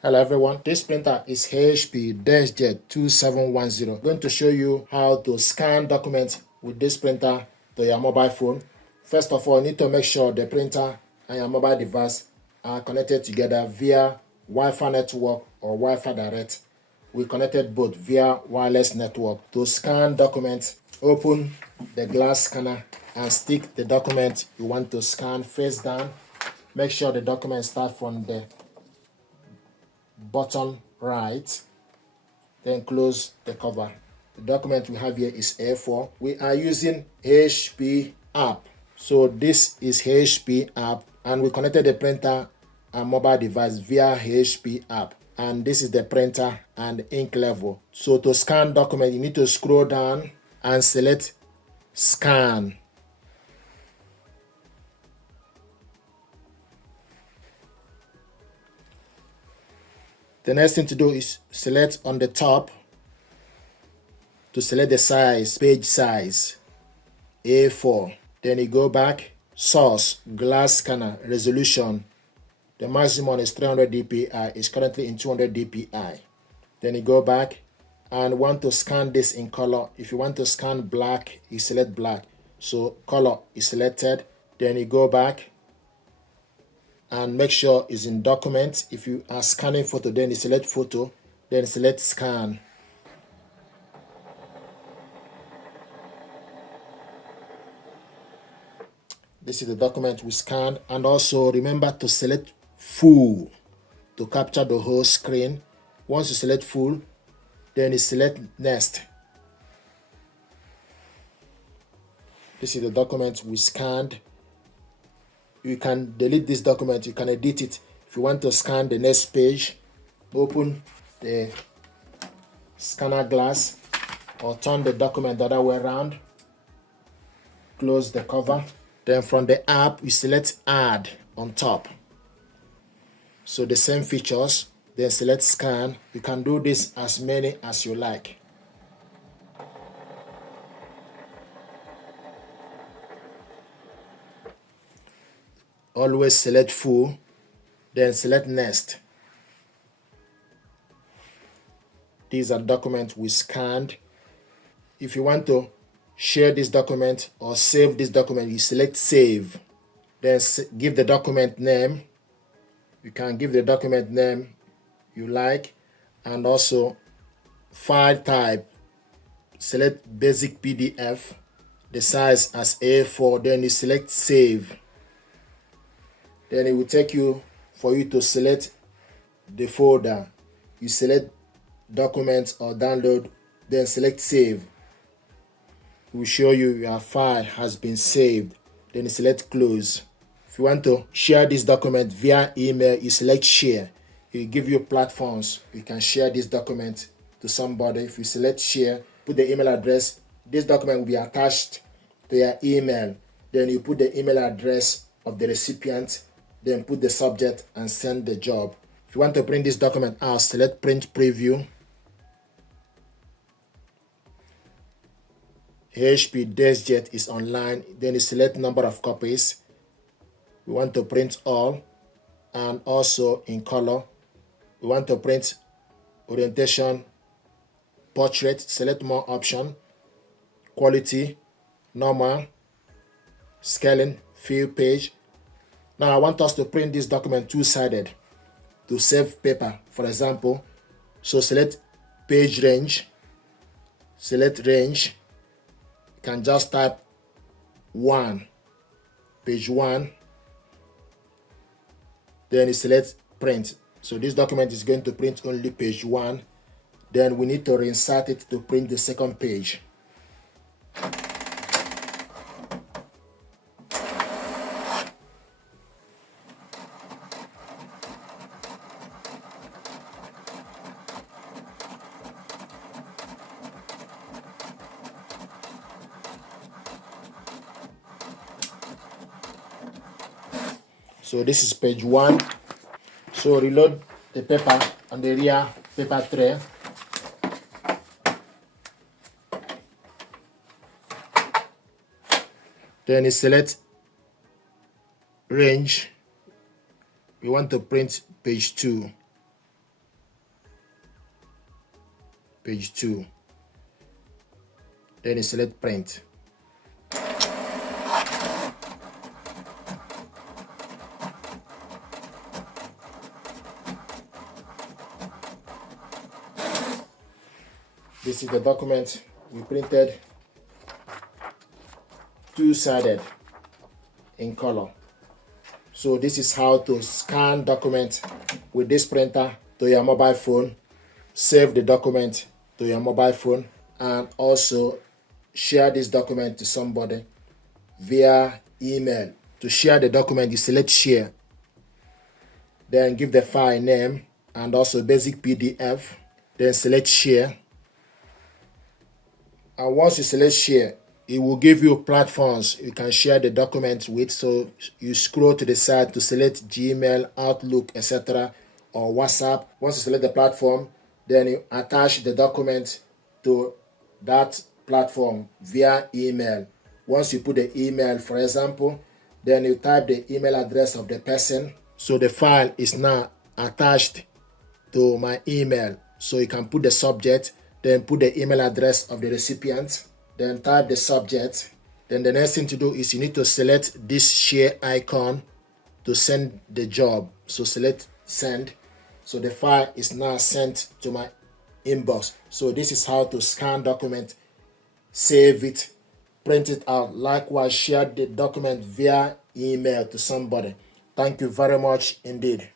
Hello everyone, this printer is HP Deskjet 2710. I'm going to show you how to scan documents with this printer to your mobile phone. First of all, you need to make sure the printer and your mobile device are connected together via Wi-Fi network or Wi-Fi direct. We connected both via wireless network. To scan documents, open the glass scanner and stick the document you want to scan face down. Make sure the document starts from the bottom right, then close the cover. The document we have here is A4. We are using HP app. So this is HP app, and we connected the printer and mobile device via HP app. And this is the printer and ink level. So to scan document, you need to scroll down and select scan. The next thing to do is select on the top to select the size, page size, A4. Then you go back, source, glass scanner, resolution. The maximum is 300 dpi, it's currently in 200 dpi. Then you go back and want to scan this in color. If you want to scan black, you select black. So color is selected. Then you go back and make sure it's in document. If you are scanning photo, then you select photo, then select scan. This is the document we scanned, and also remember to select full to capture the whole screen. Once you select full, then you select next. This is the document we scanned. You can delete this document, you can edit it. If you want to scan the next page, open the scanner glass or turn the document the other way around. Close the cover. Then from the app, you select add on top. So the same features, then select scan. You can do this as many as you like. Always select full, then select next. These are documents we scanned. If you want to share this document or save this document, you select save. Then give the document name. You can give the document name you like, and also file type. Select basic PDF, the size as A4, then you select save. Then it will take you for you to select the folder. You select documents or download, then select save. It will show you your file has been saved. Then you select close. If you want to share this document via email, you select share. It will give you platforms. You can share this document to somebody. If you select share, put the email address. This document will be attached to your email. Then you put the email address of the recipient, then put the subject and send the job. If you want to print this document out, select print preview. HP Deskjet is online. Then you select number of copies. We want to print all, and also in color. We want to print orientation, portrait, select more option, quality, normal, scaling, fill page. Now I want us to print this document two-sided to save paper, for example. So select page range, select range. You can just type 1, page 1. Then you select print. So this document is going to print only page 1. Then we need to reinsert it to print the second page. So this is page 1. So reload the paper on the rear paper tray. Then you select range. We want to print page 2. page 2. Then you select print. This is the document we printed, two-sided in color. So this is how to scan document with this printer to your mobile phone, save the document to your mobile phone, and also share this document to somebody via email. To share the document, you select share, then give the file name and also basic PDF, then select share. And once you select share, it will give you platforms you can share the document with. So you scroll to the side to select Gmail, Outlook, etc. or WhatsApp. Once you select the platform, then you attach the document to that platform via email. Once you put the email, for example, then you type the email address of the person. So the file is now attached to my email. So you can put the subject, then put the email address of the recipient, then type the subject. Then the next thing to do is you need to select this share icon to send the job. So select send. So the file is now sent to my inbox. So this is how to scan document, save it, print it out. Likewise, share the document via email to somebody. Thank you very much indeed.